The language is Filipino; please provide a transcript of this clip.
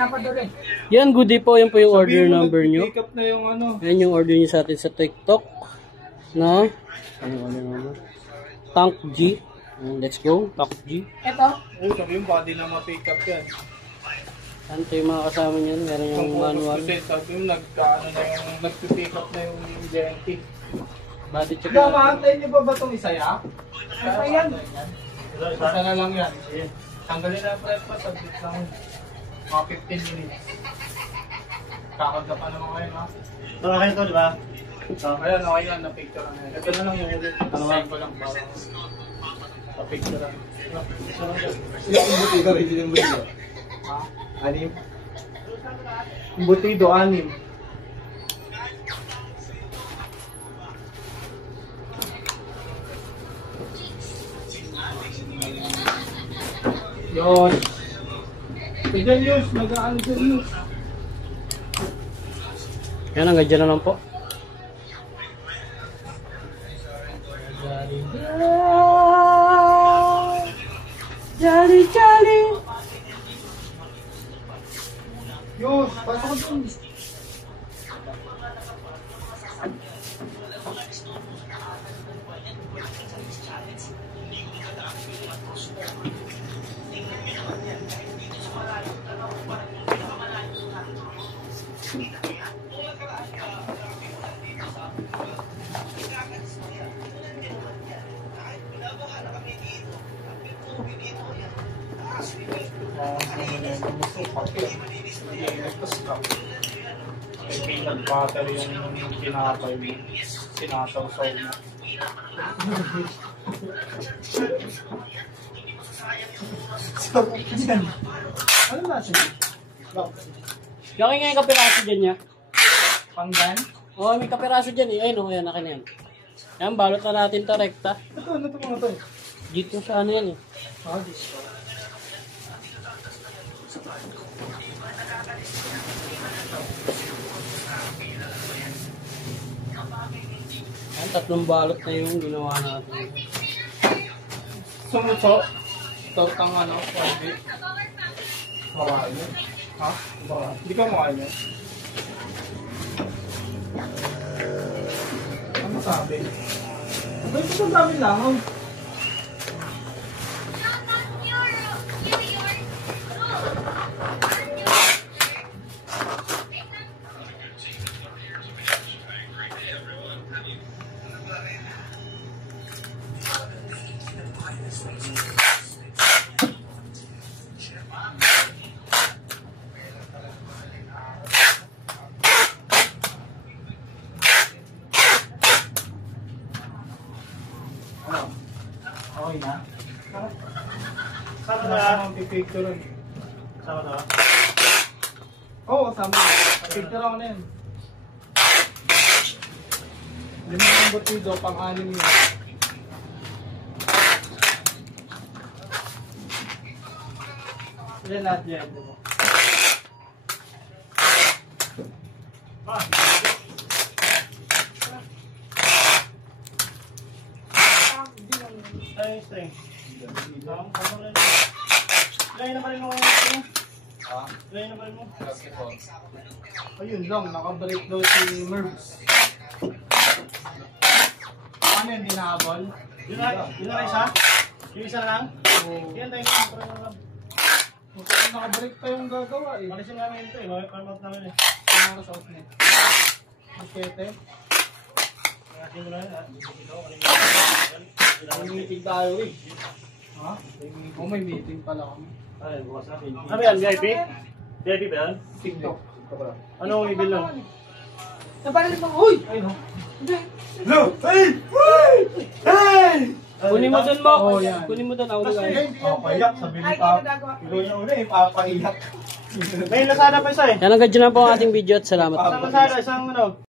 pinapadali. Yan, goodie po. Yan po yung order number nyo. Pick up na yung ano. Yan yung order nyo sa atin sa TikTok. No? Ano yung order number? Tank G. Let's go. Tank G. Ito. Oo, sabi yung body na ma-pick up yan. Ano ito yung mga kasama nyo? Meron yung manual. Sabi yung nag-pick up na yung JNT. Body check. Maantay niyo ba itong isaya? Ano yan? Isa na lang yan. Tanggalin na yung prep pa. Sabit lang. Mga 15 minutes. Kakagda pa naman kayo, ha? Tara kayo to, di ba? Ayan, okay yan. Na-picture lang yan. Ito na lang yung ulit. Tanawan ko lang para na-picture lang. Yung butido, hindi yung butido. Ha? Anim? Yung butido, 6. Yun. Diyan Yus, mag-aano dyan Yus. Yan, hanggang dyan na lang po. Jolly, jolly. Yus, pasok ko dun. Nag-battery yung kinakapay mo, sinasaw-saw mo. Ano natin? Gawin nga yung kapiraso dyan niya. Panggan? Oo, may kapiraso dyan eh. Ayun o, yan, akin na yan. Yan, balot na natin to, rekta. Ano ito mga to? Dito sa ano yan eh. Ah, this one. Yan, 3 balot na yung ginawa natin. Sumuso. Ito ang ano, pwede. Makain yun. Ha? Baka. Hindi ka makain yun. Ano sabi? Ano ito sa dami lang? Ano? Okay na? Sama Ano na. ang pipicture? Sama na. Oo, sama. Picture ako na yun. 5 butido, pang-6 yun. Yan lahat yan. Ay, string. Lagay na pa rin mo. Ha? Lagay na pa rin mo. Ayun lang, naka-break daw si Mervs. Ano yun, di nahabol? Yun na isa? Yung isa lang? Oo. Yan tayo nga. Parang lang. Naka-break pa yung gagawa eh. Malisin namin ito eh. Parang namin eh. Pinaka sa outlet. Masyete. Ngasin mo na yun ha. May meeting tayo eh. Ha? Oh, may meeting pala kami. Ay, bukas namin. Ano yan? VIP? VIP ba yan? TikTok. Ano ang ibil lang? Nabalil mo. Uy! Ay no. Hindi. Hello! Hey! Hey! Kunin mo dun mo. Oo, yan. Kunin mo dun. Ako na Papayak. Sabi Ay, kaya nagagawa. Ikaw niya una eh. Papaiyak. May lasada pa isa eh. Yan, hanggang dyan na po ang ating video at salamat po. Isang lasada, isang ano.